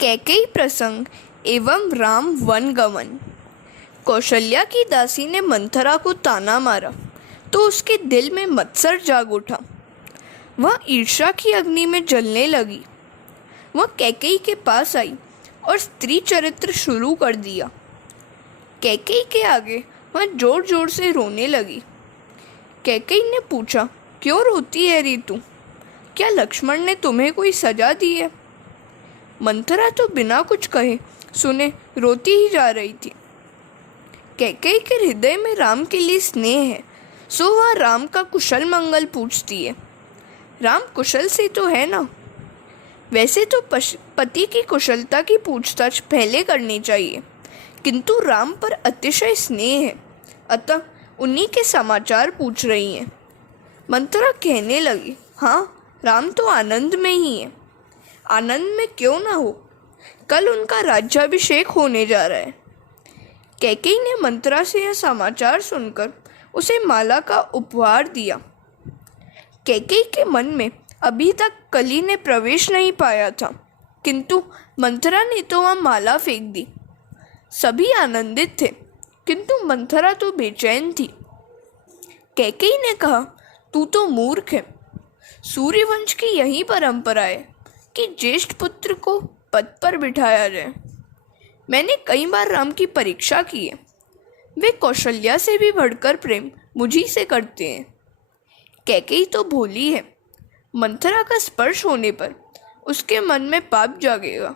कैकेयी प्रसंग एवं राम वनगमन। कौशल्या की दासी ने मंथरा को ताना मारा तो उसके दिल में मत्सर जाग उठा। वह ईर्ष्या की अग्नि में जलने लगी। वह कैकेयी के पास आई और स्त्री चरित्र शुरू कर दिया। कैकेयी के आगे वह जोर जोर से रोने लगी। कैकेयी ने पूछा, क्यों रोती है रीतु? क्या लक्ष्मण ने तुम्हें कोई सजा दी है? मंथरा तो बिना कुछ कहे सुने रोती ही जा रही थी। कैकेयी के हृदय में राम के लिए स्नेह है, सो वह राम का कुशल मंगल पूछती है। राम कुशल से तो है ना? वैसे तो पति की कुशलता की पूछताछ पहले करनी चाहिए, किंतु राम पर अतिशय स्नेह है, अतः उन्हीं के समाचार पूछ रही हैं। मंथरा कहने लगी, हाँ, राम तो आनंद में ही है। आनंद में क्यों ना हो, कल उनका राज्याभिषेक होने जा रहा है। कैकेयी ने मंथरा से यह समाचार सुनकर उसे माला का उपहार दिया। कैकेयी के मन में अभी तक कली ने प्रवेश नहीं पाया था, किंतु मंथरा ने तो वह माला फेंक दी। सभी आनंदित थे, किंतु मंथरा तो बेचैन थी। कैकेयी ने कहा, तू तो मूर्ख है। सूर्यवंश की यही परंपरा है कि ज्येष्ठ पुत्र को पद पर बिठाया जाए। मैंने कई बार राम की परीक्षा की है। वे कौशल्या से भी बढ़कर प्रेम मुझी से करते हैं। कैकेयी तो भोली है। मंथरा का स्पर्श होने पर उसके मन में पाप जागेगा।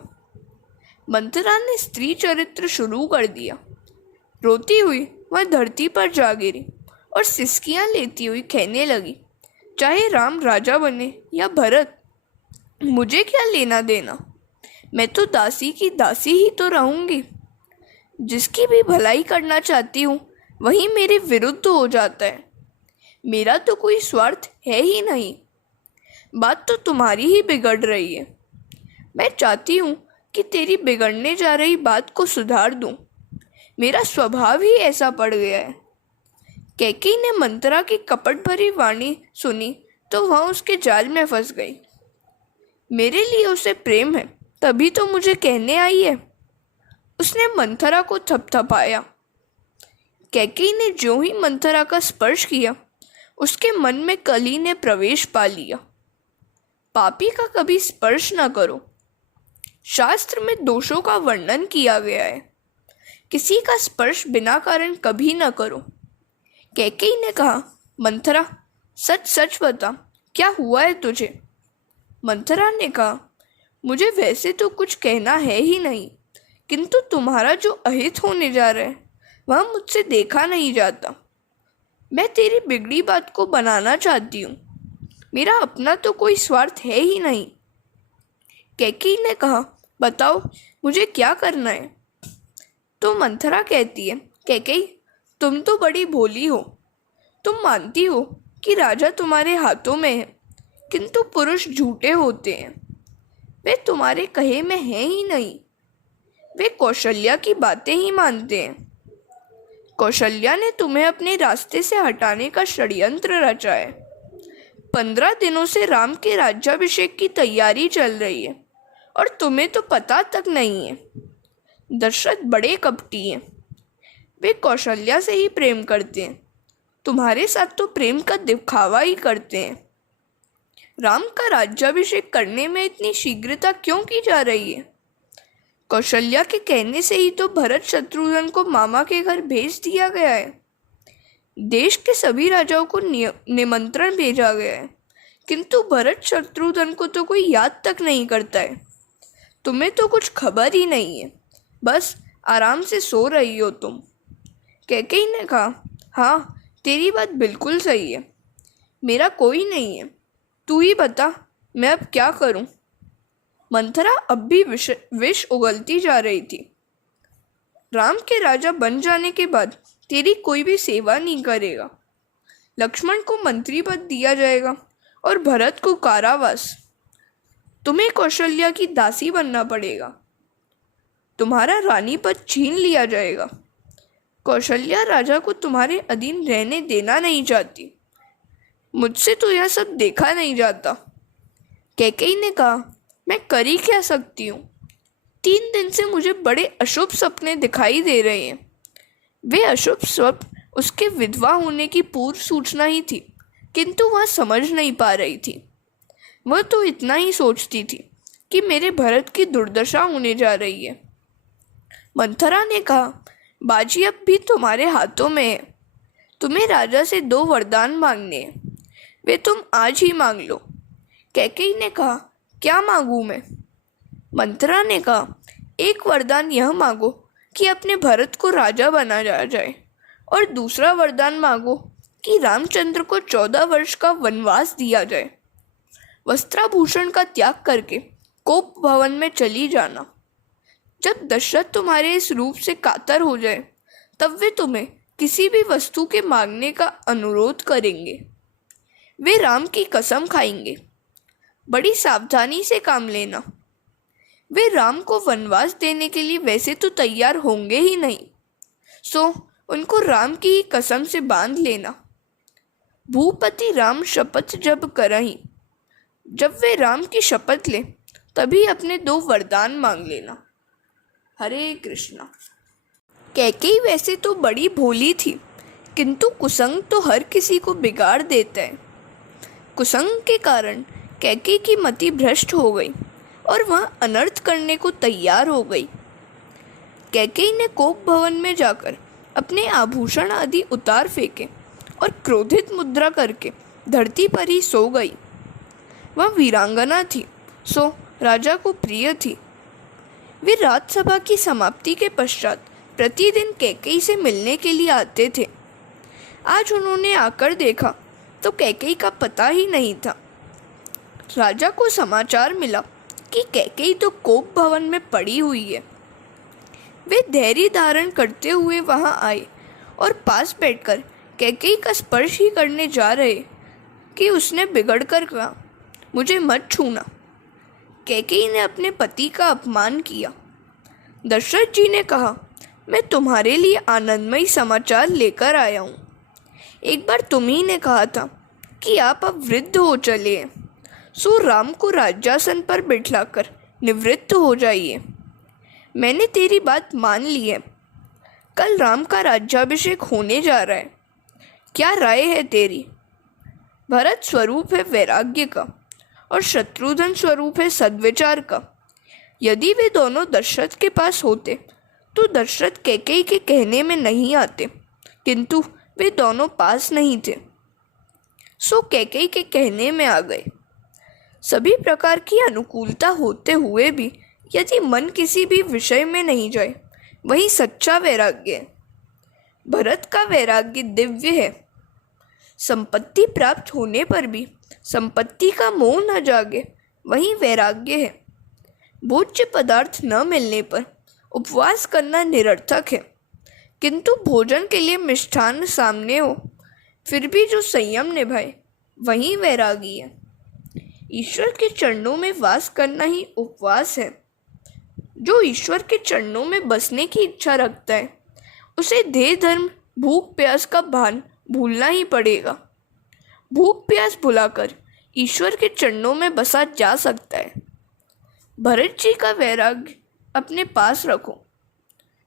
मंथरा ने स्त्री चरित्र शुरू कर दिया। रोती हुई वह धरती पर जा गिरी और सिसकियां लेती हुई कहने लगी, चाहे राम राजा बने या भरत, मुझे क्या लेना देना? मैं तो दासी की दासी ही तो रहूंगी। जिसकी भी भलाई करना चाहती हूँ वही मेरे विरुद्ध हो जाता है। मेरा तो कोई स्वार्थ है ही नहीं। बात तो तुम्हारी ही बिगड़ रही है। मैं चाहती हूँ कि तेरी बिगड़ने जा रही बात को सुधार दूँ। मेरा स्वभाव ही ऐसा पड़ गया है। कैकेयी ने मंथरा की कपट भरी वाणी सुनी तो वह उसके जाल में फंस गई। मेरे लिए उसे प्रेम है, तभी तो मुझे कहने आई है। उसने मंथरा को थपथपाया। कैकेयी ने जो ही मंथरा का स्पर्श किया, उसके मन में कली ने प्रवेश पा लिया। पापी का कभी स्पर्श न करो। शास्त्र में दोषों का वर्णन किया गया है। किसी का स्पर्श बिना कारण कभी न करो। कैकेयी ने कहा, मंथरा, सच सच बता, क्या हुआ है तुझे? मंथरा ने कहा, मुझे वैसे तो कुछ कहना है ही नहीं, किंतु तुम्हारा जो अहित होने जा रहा है वह मुझसे देखा नहीं जाता। मैं तेरी बिगड़ी बात को बनाना चाहती हूँ। मेरा अपना तो कोई स्वार्थ है ही नहीं। कैकेयी ने कहा, बताओ मुझे क्या करना है? तो मंथरा कहती है, कैकेयी, तुम तो बड़ी भोली हो। तुम मानती हो कि राजा तुम्हारे हाथों में है, किंतु पुरुष झूठे होते हैं। वे तुम्हारे कहे में हैं ही नहीं। वे कौशल्या की बातें ही मानते हैं। कौशल्या ने तुम्हें अपने रास्ते से हटाने का षड्यंत्र रचा है। 15 दिनों से राम के राज्याभिषेक की तैयारी चल रही है और तुम्हें तो पता तक नहीं है। दशरथ बड़े कपटी हैं। वे कौशल्या से ही प्रेम करते हैं। तुम्हारे साथ तो प्रेम का दिखावा ही करते हैं। राम का राज्याभिषेक करने में इतनी शीघ्रता क्यों की जा रही है? कौशल्या के कहने से ही तो भरत शत्रुघ्न को मामा के घर भेज दिया गया है। देश के सभी राजाओं को निमंत्रण भेजा गया है, किंतु भरत शत्रुघ्न को तो कोई याद तक नहीं करता है। तुम्हें तो कुछ खबर ही नहीं है, बस आराम से सो रही हो तुम। कैकेयी ने कहा, हाँ, तेरी बात बिल्कुल सही है। मेरा कोई नहीं है। तू ही बता, मैं अब क्या करूं? मंथरा अब भी विष उगलती जा रही थी। राम के राजा बन जाने के बाद तेरी कोई भी सेवा नहीं करेगा। लक्ष्मण को मंत्री पद दिया जाएगा और भरत को कारावास। तुम्हें कौशल्या की दासी बनना पड़ेगा। तुम्हारा रानी पद छीन लिया जाएगा। कौशल्या राजा को तुम्हारे अधीन रहने देना नहीं चाहती। मुझसे तो यह सब देखा नहीं जाता। कैकेयी ने कहा, मैं कर ही क्या सकती हूँ? 3 दिन से मुझे बड़े अशुभ सपने दिखाई दे रहे हैं। वे अशुभ स्वप्न उसके विधवा होने की पूर्व सूचना ही थी, किंतु वह समझ नहीं पा रही थी। वह तो इतना ही सोचती थी कि मेरे भरत की दुर्दशा होने जा रही है। मंथरा ने कहा, बाजी अब भी तुम्हारे हाथों में है। तुम्हें राजा से 2 वरदान मांगने हैं, वे तुम आज ही मांग लो। कैकेयी ने कहा, क्या मांगूं मैं? मंथरा ने कहा, एक वरदान यह मांगो कि अपने भरत को राजा बना जाए, और दूसरा वरदान मांगो कि रामचंद्र को 14 वर्ष का वनवास दिया जाए। वस्त्राभूषण का त्याग करके कोप भवन में चली जाना। जब दशरथ तुम्हारे इस रूप से कातर हो जाए, तब वे तुम्हें किसी भी वस्तु के मांगने का अनुरोध करेंगे। वे राम की कसम खाएंगे। बड़ी सावधानी से काम लेना। वे राम को वनवास देने के लिए वैसे तो तैयार होंगे ही नहीं, सो उनको राम की ही कसम से बांध लेना। भूपति राम शपथ जब करहीं, जब वे राम की शपथ लें तभी अपने 2 वरदान मांग लेना। हरे कृष्णा। कैकेयी वैसे तो बड़ी भोली थी, किंतु कुसंग तो हर किसी को बिगाड़ देता है। कुसंग के कारण कैकेयी की मति भ्रष्ट हो गई और वह अनर्थ करने को तैयार हो गई। कैकेयी ने कोप भवन में जाकर अपने आभूषण आदि उतार फेंके और क्रोधित मुद्रा करके धरती पर ही सो गई। वह वीरांगना थी, सो राजा को प्रिय थी। वे राजसभा की समाप्ति के पश्चात प्रतिदिन कैकेयी से मिलने के लिए आते थे। आज उन्होंने आकर देखा तो कैकेयी का पता ही नहीं था। राजा को समाचार मिला कि कैकेयी तो कोप भवन में पड़ी हुई है। वे धैर्य धारण करते हुए वहां आए और पास बैठकर कैकेयी का स्पर्श ही करने जा रहे कि उसने बिगड़ कर कहा, मुझे मत छूना। कैकेयी ने अपने पति का अपमान किया। दशरथ जी ने कहा, मैं तुम्हारे लिए आनंदमयी समाचार लेकर आया हूँ। एक बार तुम ही ने कहा था कि आप अब वृद्ध हो चले हैं, सो राम को राज्यासन पर बिठाकर निवृत्त हो जाइए। मैंने तेरी बात मान ली है। कल राम का राज्याभिषेक होने जा रहा है। क्या राय है तेरी? भरत स्वरूप है वैराग्य का और शत्रुघ्न स्वरूप है सद्विचार का। यदि वे दोनों दशरथ के पास होते तो दशरथ कैकेयी के कहने में नहीं आते, किंतु वे दोनों पास नहीं थे, सो कैकेयी के कहने में आ गए। सभी प्रकार की अनुकूलता होते हुए भी यदि मन किसी भी विषय में नहीं जाए, वही सच्चा वैराग्य है। भरत का वैराग्य दिव्य है। संपत्ति प्राप्त होने पर भी संपत्ति का मोह न जागे, वही वैराग्य है। भोज्य पदार्थ न मिलने पर उपवास करना निरर्थक है, किंतु भोजन के लिए मिष्ठान्न सामने हो फिर भी जो संयम निभाए, वही वैरागी है। ईश्वर के चरणों में वास करना ही उपवास है। जो ईश्वर के चरणों में बसने की इच्छा रखता है, उसे देह धर्म भूख प्यास का भान भूलना ही पड़ेगा। भूख प्यास भुलाकर ईश्वर के चरणों में बसा जा सकता है। भरत जी का वैराग्य अपने पास रखो।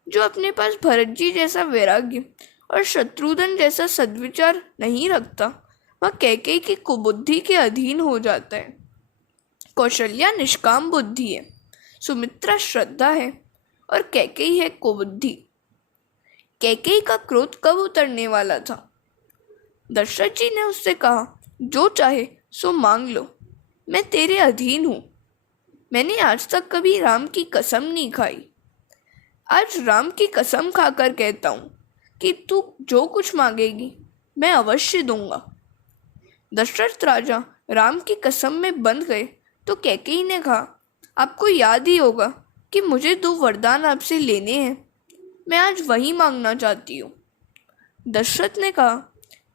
जो अपने पास भरत जी जैसा वैराग्य और शत्रुघ्न जैसा सद्विचार नहीं रखता, वह कैकेयी की कुबुद्धि के अधीन हो जाता है। कौशल्या निष्काम बुद्धि है, सुमित्रा श्रद्धा है और कैकेयी है कुबुद्धि। कैकेयी का क्रोध कब उतरने वाला था? दशरथ जी ने उससे कहा, जो चाहे सो मांग लो, मैं तेरे अधीन हूँ। मैंने आज तक कभी राम की कसम नहीं खाई। आज राम की कसम खाकर कहता हूँ कि तू जो कुछ मांगेगी मैं अवश्य दूंगा। दशरथ राजा राम की कसम में बंध गए तो कैकेयी ने कहा, आपको याद ही होगा कि मुझे 2 वरदान आपसे लेने हैं। मैं आज वही मांगना चाहती हूँ। दशरथ ने कहा,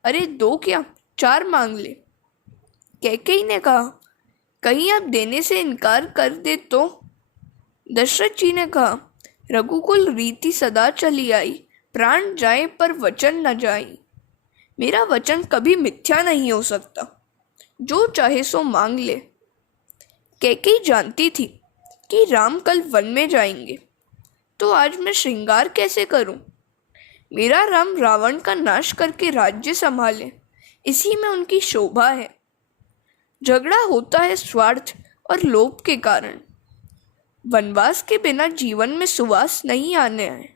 अरे 2 क्या 4 मांग ले। कैकेयी ने कहा, कहीं आप देने से इनकार कर दे तो? दशरथ जी ने कहा, रघुकुल रीति सदा चली आई, प्राण जाए पर वचन न जाई। मेरा वचन कभी मिथ्या नहीं हो सकता। जो चाहे सो मांग ले। कैकेयी जानती थी कि राम कल वन में जाएंगे, तो आज मैं श्रृंगार कैसे करूं? मेरा राम रावण का नाश करके राज्य संभाले, इसी में उनकी शोभा है। झगड़ा होता है स्वार्थ और लोभ के कारण। वनवास के बिना जीवन में सुवास नहीं आने हैं।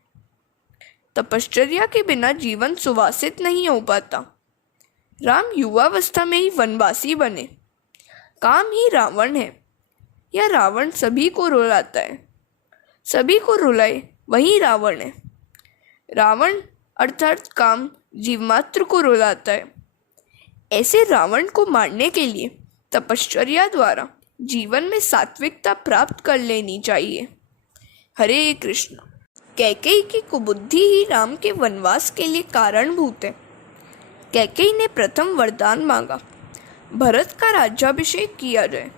तपश्चर्या के बिना जीवन सुवासित नहीं हो पाता। राम युवावस्था में ही वनवासी बने। काम ही रावण है, या रावण सभी को रुलाता है। सभी को रुलाए वही रावण है। रावण अर्थात काम जीवमात्र को रुलाता है। ऐसे रावण को मारने के लिए तपश्चर्या द्वारा जीवन में सात्विकता प्राप्त कर लेनी चाहिए। हरे कृष्ण। कैकेयी की कुबुद्धि ही राम के वनवास के लिए कारणभूत है। कैकेयी ने प्रथम वरदान मांगा, भरत का राज्याभिषेक किया जाए।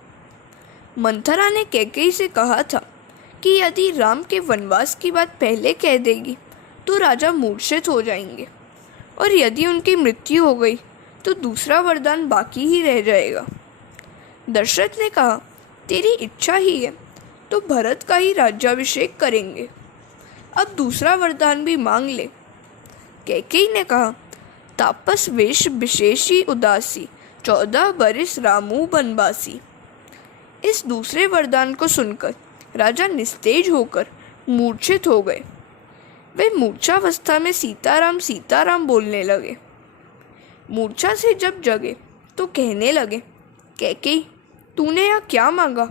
मंथरा ने कैकेयी से कहा था कि यदि राम के वनवास की बात पहले कह देगी तो राजा मूर्छित हो जाएंगे, और यदि उनकी मृत्यु हो गई तो दूसरा वरदान बाकी ही रह जाएगा। दशरथ ने कहा, तेरी इच्छा ही है तो भरत का ही राज्याभिषेक करेंगे। अब दूसरा वरदान भी मांग ले। कैकेयी ने कहा, तापस वेश विशेषी उदासी, 14 बरिस रामू बनवासी। इस दूसरे वरदान को सुनकर राजा निस्तेज होकर मूर्छित हो गए। वे मूर्छावस्था में सीताराम सीताराम बोलने लगे। मूर्छा से जब जगे तो कहने लगे, कैकेयी तूने यहाँ क्या मांगा?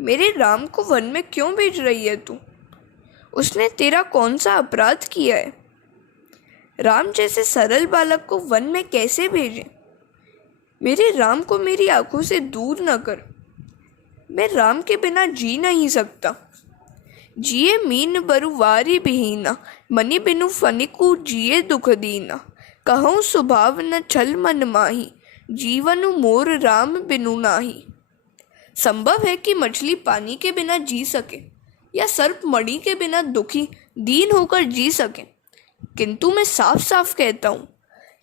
मेरे राम को वन में क्यों भेज रही है तू? उसने तेरा कौन सा अपराध किया है? राम जैसे सरल बालक को वन में कैसे भेजें? मेरे राम को मेरी आंखों से दूर न कर। मैं राम के बिना जी नहीं सकता। जिए मीन बरु वारी बिहीना, मनि बिनु फनिकु जिए दुख दीना। कहूँ स्वभाव न छल मन माही, जीवनु मोर राम बिनु नाही। संभव है कि मछली पानी के बिना जी सके, या सर्प मणि के बिना दुखी दीन होकर जी सके, किंतु मैं साफ साफ कहता हूँ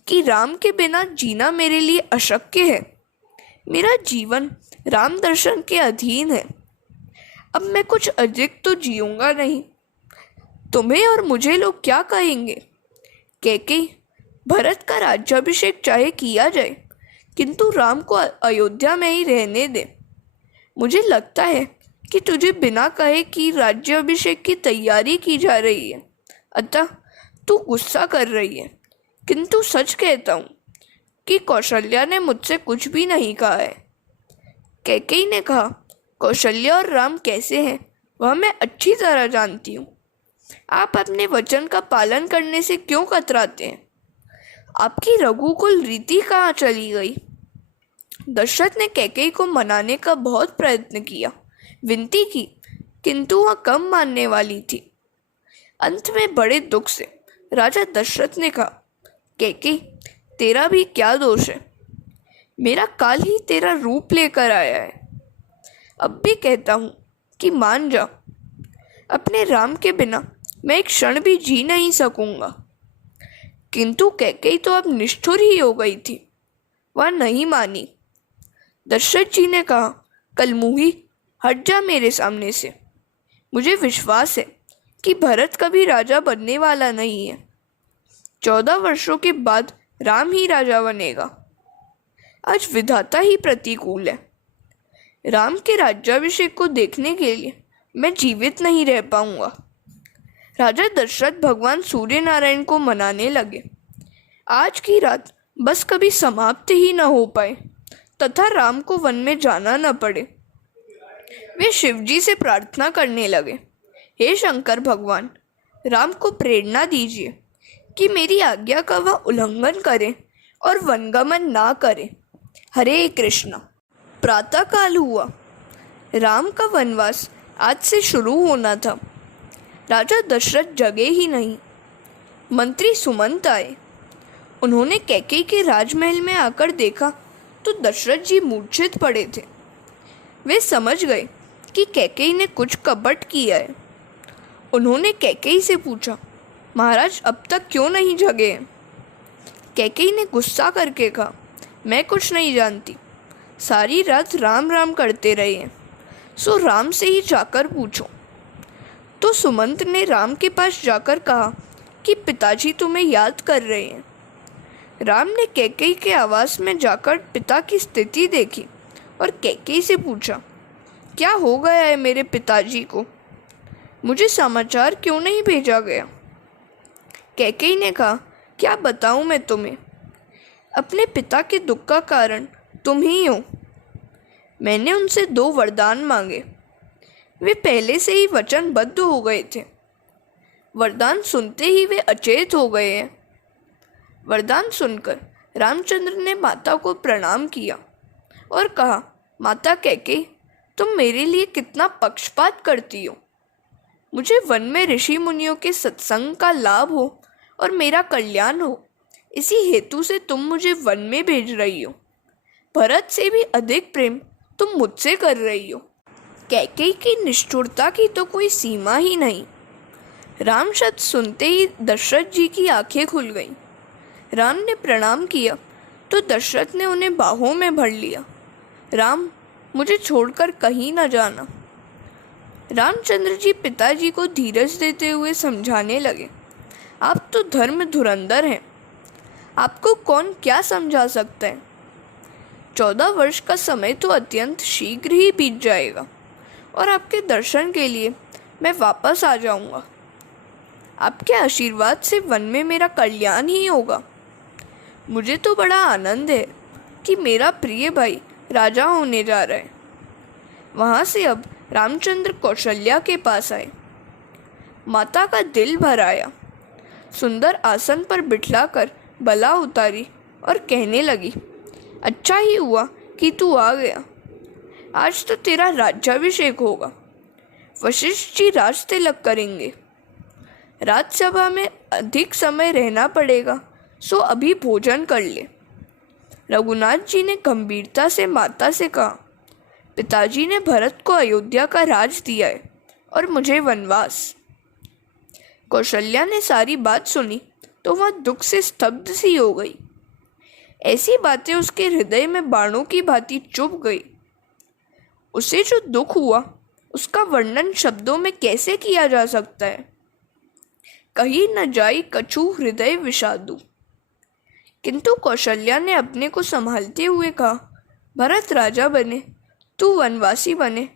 कि राम के बिना जीना मेरे लिए अशक्य है। मेरा जीवन राम दर्शन के अधीन है। अब मैं कुछ अधिक तो जीऊंगा नहीं। तुम्हें और मुझे लोग क्या कहेंगे? कैकेयी, भरत का राज्याभिषेक चाहे किया जाए, किंतु राम को अयोध्या में ही रहने दे। मुझे लगता है कि तुझे बिना कहे कि राज्याभिषेक की तैयारी की जा रही है, अतः तू गुस्सा कर रही है। किंतु सच कहता हूँ कि कौशल्या ने मुझसे कुछ भी नहीं कहा है। कैकेयी ने कहा, कौशल्या और राम कैसे हैं वह मैं अच्छी तरह जानती हूँ। आप अपने वचन का पालन करने से क्यों कतराते हैं? आपकी रघुकुल रीति कहाँ चली गई? दशरथ ने कैकेयी को मनाने का बहुत प्रयत्न किया, विनती की, किंतु वह कम मानने वाली थी। अंत में बड़े दुख से राजा दशरथ ने कहा, कैकेयी तेरा भी क्या दोष है? मेरा काल ही तेरा रूप लेकर आया है। अब भी कहता हूँ कि मान जा। अपने राम के बिना मैं एक क्षण भी जी नहीं सकूंगा। किंतु कैकेयी तो अब निष्ठुर ही हो गई थी। वह नहीं मानी। दशरथ जी ने कहा, कलमुही हट जा मेरे सामने से। मुझे विश्वास है कि भरत कभी राजा बनने वाला नहीं है। 14 वर्षों के बाद राम ही राजा बनेगा। आज विधाता ही प्रतिकूल है। राम के राज्याभिषेक को देखने के लिए मैं जीवित नहीं रह पाऊंगा। राजा दशरथ भगवान सूर्य नारायण को मनाने लगे। आज की रात बस कभी समाप्त ही न हो पाए तथा राम को वन में जाना न पड़े। वे शिवजी से प्रार्थना करने लगे, हे शंकर भगवान, राम को प्रेरणा दीजिए कि मेरी आज्ञा का वह उल्लंघन करे और वनगमन ना करे। हरे कृष्ण। प्रातः काल हुआ। राम का वनवास आज से शुरू होना था। राजा दशरथ जगे ही नहीं। मंत्री सुमंत आए। उन्होंने कैकेयी के राजमहल में आकर देखा तो दशरथ जी मूर्छित पड़े थे। वे समझ गए कि कैकेयी ने कुछ कपट किया है। उन्होंने कैकेयी से पूछा, महाराज अब तक क्यों नहीं जगे हैं? कैकेयी ने गुस्सा करके कहा, मैं कुछ नहीं जानती। सारी रात राम राम करते रहे हैं। सो राम से ही जाकर पूछो। तो सुमंत ने राम के पास जाकर कहा कि पिताजी तुम्हें याद कर रहे हैं। राम ने कैकेयी के आवास में जाकर पिता की स्थिति देखी और कैकेयी से पूछा, क्या हो गया है मेरे पिताजी को? मुझे समाचार क्यों नहीं भेजा गया? कैकेयी ने कहा, क्या बताऊं मैं तुम्हें? अपने पिता के दुख का कारण तुम ही हो। मैंने उनसे 2 वरदान मांगे। वे पहले से ही वचनबद्ध हो गए थे। वरदान सुनते ही वे अचेत हो गए हैं। वरदान सुनकर रामचंद्र ने माता को प्रणाम किया और कहा, माता कैकेयी, तुम मेरे लिए कितना पक्षपात करती हो। मुझे वन में ऋषि मुनियों के सत्संग का लाभ हो और मेरा कल्याण हो, इसी हेतु से तुम मुझे वन में भेज रही हो। भरत से भी अधिक प्रेम तुम मुझसे कर रही हो। कैकेयी की निष्ठुरता की तो कोई सीमा ही नहीं। राम शब्द सुनते ही दशरथ जी की आंखें खुल गईं। राम ने प्रणाम किया तो दशरथ ने उन्हें बाहों में भर लिया। राम, मुझे छोड़कर कहीं न जाना। रामचंद्र जी पिताजी को धीरज देते हुए समझाने लगे, आप तो धर्म धुरंधर हैं, आपको कौन क्या समझा सकता है। 14 वर्ष का समय तो अत्यंत शीघ्र ही बीत जाएगा और आपके दर्शन के लिए मैं वापस आ जाऊंगा। आपके आशीर्वाद से वन में मेरा कल्याण ही होगा। मुझे तो बड़ा आनंद है कि मेरा प्रिय भाई राजा होने जा रहा है। वहाँ से अब रामचंद्र कौशल्या के पास आए। माता का दिल भर आया। सुंदर आसन पर बिठलाकर बला उतारी और कहने लगी, अच्छा ही हुआ कि तू आ गया। आज तो तेरा राज्याभिषेक होगा। वशिष्ठ जी राज तिलक करेंगे। राजसभा में अधिक समय रहना पड़ेगा, सो अभी भोजन कर ले। रघुनाथ जी ने गंभीरता से माता से कहा, पिताजी ने भरत को अयोध्या का राज दिया है और मुझे वनवास। कौशल्या ने सारी बात सुनी तो वह दुख से स्तब्ध सी हो गई। ऐसी बातें उसके हृदय में बाणों की भांति चुभ गई। उसे जो दुख हुआ उसका वर्णन शब्दों में कैसे किया जा सकता है। कहीं न जाई कछु हृदय विषादु। किंतु कौशल्या ने अपने को संभालते हुए कहा, भरत राजा बने, तू वनवासी बने,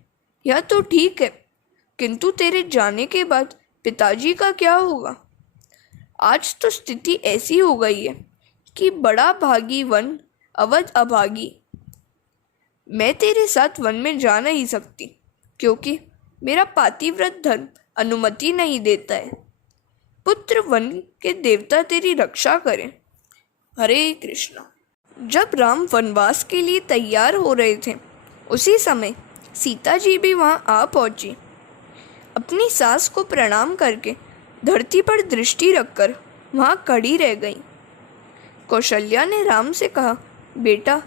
यह तो ठीक है, किंतु तेरे जाने के बाद पिताजी का क्या होगा? आज तो स्थिति ऐसी हो गई है कि बड़ा भागी वन अवध अभागी। मैं तेरे साथ वन में जा नहीं सकती क्योंकि मेरा पातिव्रत धर्म अनुमति नहीं देता है। पुत्र वन के देवता तेरी रक्षा करें। हरे कृष्णा। जब राम वनवास के लिए तैयार हो रहे थे उसी समय सीता जी भी वहां आ पहुंची। अपनी सास को प्रणाम करके धरती पर दृष्टि रखकर वहां खड़ी रह गई। कौशल्या ने राम से कहा, बेटा,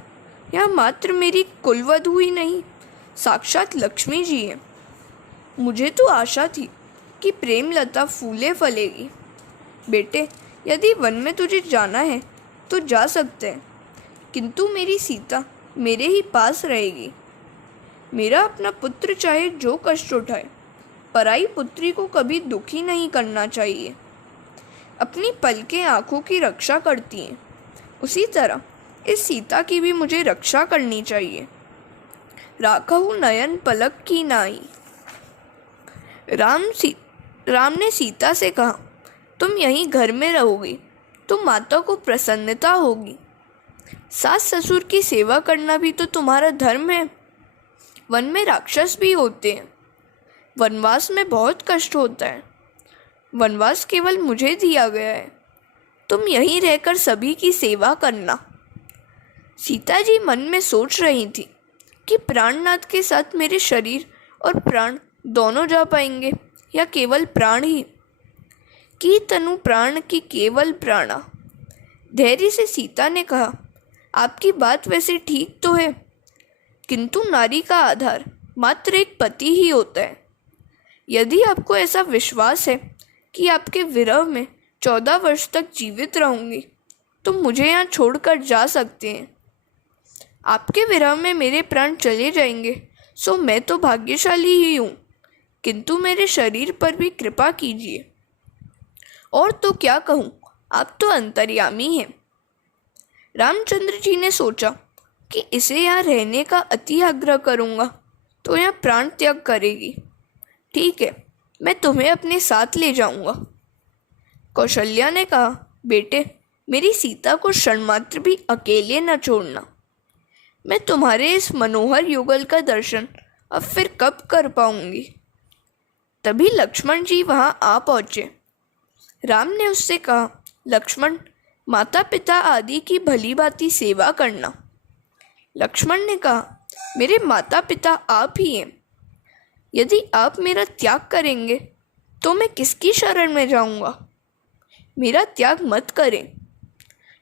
यह मात्र मेरी कुलवधू ही नहीं, साक्षात लक्ष्मी जी है। मुझे तो आशा थी कि प्रेमलता फूले फलेगी। बेटे, यदि वन में तुझे जाना है तो जा सकते हैं, किंतु मेरी सीता मेरे ही पास रहेगी। मेरा अपना पुत्र चाहे जो कष्ट उठाए, पराई पुत्री को कभी दुखी नहीं करना चाहिए। अपनी पलकें आंखों की रक्षा करती हैं, उसी तरह इस सीता की भी मुझे रक्षा करनी चाहिए। राखहु नयन पलक की नाई। राम ने सीता से कहा, तुम यहीं घर में रहोगी तो माता को प्रसन्नता होगी। सास ससुर की सेवा करना भी तो तुम्हारा धर्म है। वन में राक्षस भी होते हैं। वनवास में बहुत कष्ट होता है। वनवास केवल मुझे दिया गया है। तुम यहीं रहकर सभी की सेवा करना। सीता जी मन में सोच रही थी कि प्राणनाथ के साथ मेरे शरीर और प्राण दोनों जा पाएंगे या केवल प्राण ही। की तनु प्राण की केवल प्राणा। धैर्य से सीता ने कहा, आपकी बात वैसे ठीक तो है, किंतु नारी का आधार मात्र एक पति ही होता है। यदि आपको ऐसा विश्वास है कि आपके विरह में 14 वर्ष तक जीवित रहूंगी तो मुझे यहाँ छोड़कर जा सकते हैं। आपके विरह में मेरे प्राण चले जाएंगे सो मैं तो भाग्यशाली ही हूँ, किंतु मेरे शरीर पर भी कृपा कीजिए। और तो क्या कहूँ, आप तो अंतर्यामी हैं। रामचंद्र जी ने सोचा कि इसे यहाँ रहने का अति आग्रह करूँगा तो यह प्राण त्याग करेगी। ठीक है, मैं तुम्हें अपने साथ ले जाऊँगा। कौशल्या ने कहा, बेटे, मेरी सीता को क्षण मात्र भी अकेले न छोड़ना। मैं तुम्हारे इस मनोहर युगल का दर्शन अब फिर कब कर पाऊंगी। तभी लक्ष्मण जी वहाँ आ पहुँचे। राम ने उससे कहा, लक्ष्मण, माता पिता आदि की भली भांति सेवा करना। लक्ष्मण ने कहा, मेरे माता पिता आप ही हैं। यदि आप मेरा त्याग करेंगे तो मैं किसकी शरण में जाऊंगा। मेरा त्याग मत करें।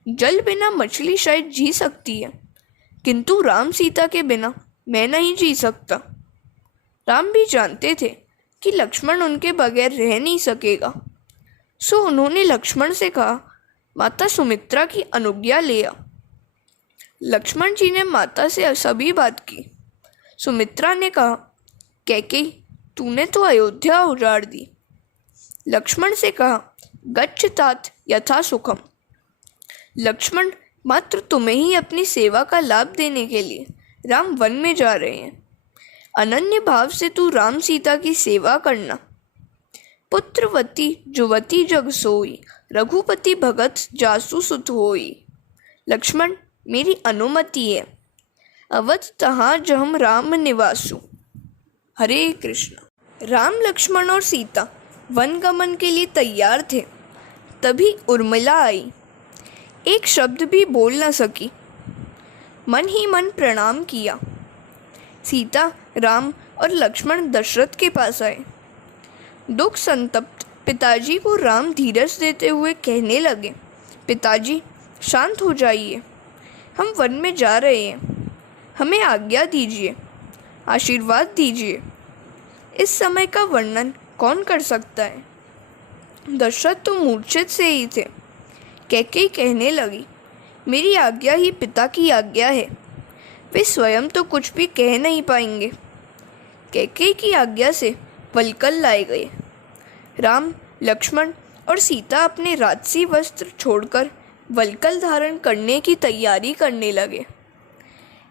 जल बिना मछली शायद जी सकती है, किंतु राम सीता के बिना मैं नहीं जी सकता। राम भी जानते थे कि लक्ष्मण उनके बगैर रह नहीं सकेगा, सो उन्होंने लक्ष्मण से कहा, माता सुमित्रा की अनुज्ञा ले आ। लक्ष्मण जी ने माता से सभी बात की। सुमित्रा ने कहा, कैकेयी, तूने तो अयोध्या उजाड़ दी। लक्ष्मण से कहा, गच्छ तात यथा सुखम। लक्ष्मण, मात्र तुम्हें ही अपनी सेवा का लाभ देने के लिए राम वन में जा रहे हैं। अनन्य भाव से तू राम सीता की सेवा करना। पुत्रवती जुवती जग सोई, रघुपति भगत जासु सुत होई। लक्ष्मण, मेरी अनुमति है। अवध तहाँ जहम राम निवासु। हरे कृष्ण। राम, लक्ष्मण और सीता वन गमन के लिए तैयार थे। तभी उर्मिला आई। एक शब्द भी बोल न सकी, मन ही मन प्रणाम किया। सीता, राम और लक्ष्मण दशरथ के पास आए। दुख संतप्त पिताजी को राम धीरज देते हुए कहने लगे, पिताजी, शांत हो जाइए। हम वन में जा रहे हैं, हमें आज्ञा दीजिए, आशीर्वाद दीजिए। इस समय का वर्णन कौन कर सकता है। दशरथ तो मूर्छित से ही थे। कैकेयी कहने लगी, मेरी आज्ञा ही पिता की आज्ञा है, वे स्वयं तो कुछ भी कह नहीं पाएंगे। कैकेयी की आज्ञा से वल्कल लाए गए। राम, लक्ष्मण और सीता अपने राजसी वस्त्र छोड़कर वल्कल धारण करने की तैयारी करने लगे।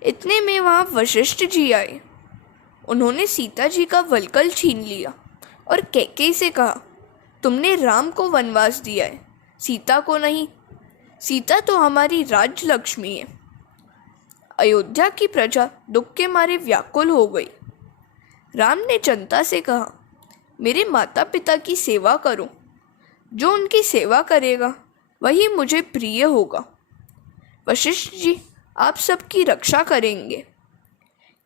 इतने में वहाँ वशिष्ठ जी आए। उन्होंने सीता जी का वल्कल छीन लिया और कैकेयी से कहा, तुमने राम को वनवास दिया है, सीता को नहीं। सीता तो हमारी राजलक्ष्मी है। अयोध्या की प्रजा दुख के मारे व्याकुल हो गई। राम ने जनता से कहा, मेरे माता पिता की सेवा करो। जो उनकी सेवा करेगा वही मुझे प्रिय होगा। वशिष्ठ जी आप सबकी रक्षा करेंगे।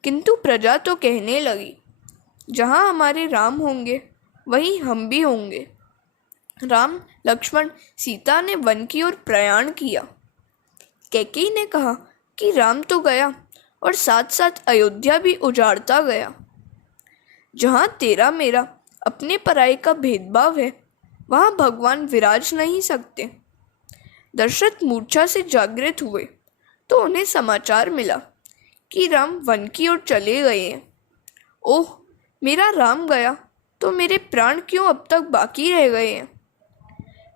किंतु प्रजा तो कहने लगी, जहाँ हमारे राम होंगे वहीं हम भी होंगे। राम, लक्ष्मण, सीता ने वन की ओर प्रयाण किया। कैकेयी ने कहा कि राम तो गया और साथ साथ अयोध्या भी उजाड़ता गया। जहाँ तेरा मेरा अपने पराये का भेदभाव है, वहाँ भगवान विराज नहीं सकते। दशरथ मूर्छा से जागृत हुए तो उन्हें समाचार मिला कि राम वन की ओर चले गए हैं। ओह, मेरा राम गया तो मेरे प्राण क्यों अब तक बाकी रह गए हैं।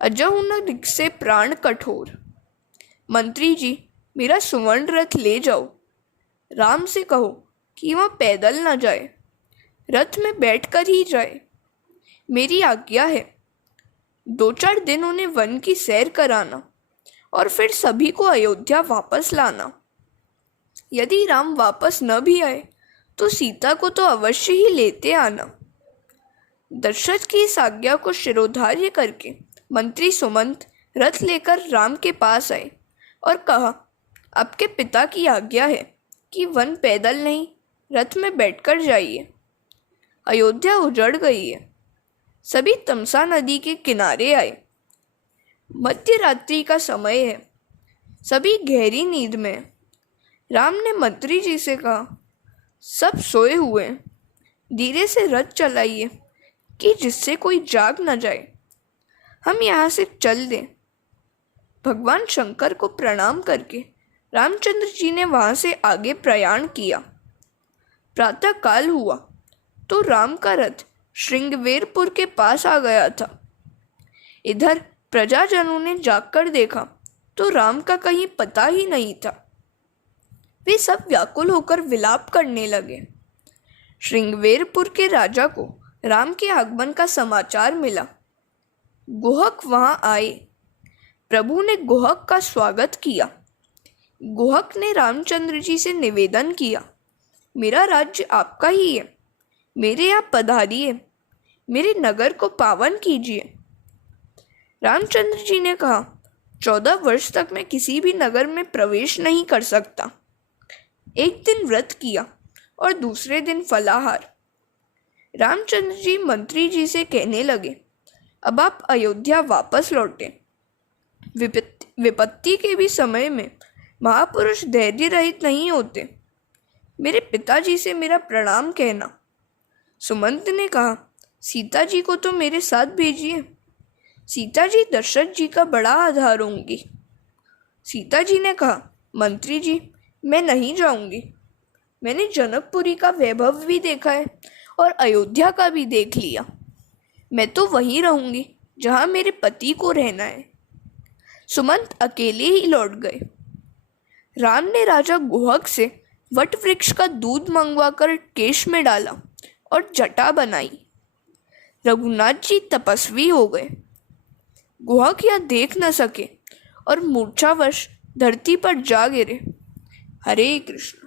अजहु न रिक्से प्राण कठोर। मंत्री जी, मेरा सुवर्ण रथ ले जाओ। राम से कहो कि वह पैदल न जाए, रथ में बैठकर ही जाए। मेरी आज्ञा है। 2-4 दिन उन्हें वन की सैर कराना और फिर सभी को अयोध्या वापस लाना। यदि राम वापस न भी आए तो सीता को तो अवश्य ही लेते आना। दशरथ की इस आज्ञा को शिरोधार्य करके मंत्री सुमंत रथ लेकर राम के पास आए और कहा, आपके पिता की आज्ञा है कि वन पैदल नहीं, रथ में बैठकर जाइए। अयोध्या उजड़ गई है। सभी तमसा नदी के किनारे आए। मध्य रात्रि का समय है। सभी गहरी नींद में हैं। राम ने मंत्री जी से कहा, सब सोए हुए हैं, धीरे से रथ चलाइए कि जिससे कोई जाग न जाए। हम यहाँ से चल दें। भगवान शंकर को प्रणाम करके रामचंद्र जी ने वहाँ से आगे प्रयाण किया। प्रातः काल हुआ तो राम का रथ श्रृंगवेरपुर के पास आ गया था। इधर प्रजाजनों ने जाकर देखा तो राम का कहीं पता ही नहीं था। वे सब व्याकुल होकर विलाप करने लगे। श्रृंगवेरपुर के राजा को राम के आगमन का समाचार मिला। गुहक वहां आए। प्रभु ने गुहक का स्वागत किया। गुहक ने रामचंद्र जी से निवेदन किया, मेरा राज्य आपका ही है, मेरे यहाँ पधारिए, मेरे नगर को पावन कीजिए। रामचंद्र जी ने कहा, 14 वर्ष तक मैं किसी भी नगर में प्रवेश नहीं कर सकता। एक दिन व्रत किया और दूसरे दिन फलाहार। रामचंद्र जी मंत्री जी से कहने लगे, अब आप अयोध्या वापस लौटे। विपत्ति के भी समय में महापुरुष धैर्य रहित नहीं होते। मेरे पिताजी से मेरा प्रणाम कहना। सुमंत ने कहा, सीता जी को तो मेरे साथ भेजिए। सीता जी दशरथ जी का बड़ा आधार होंगी। सीता जी ने कहा, मंत्री जी मैं नहीं जाऊंगी। मैंने जनकपुरी का वैभव भी देखा है और अयोध्या का भी देख लिया। मैं तो वहीं रहूंगी जहां मेरे पति को रहना है। सुमंत अकेले ही लौट गए। राम ने राजा गुहक से वट वृक्ष का दूध मंगवाकर केश में डाला और जटा बनाई। रघुनाथ जी तपस्वी हो गए। गुहक यह देख न सके और मूर्छावश धरती पर जा गिरे। हरे कृष्ण।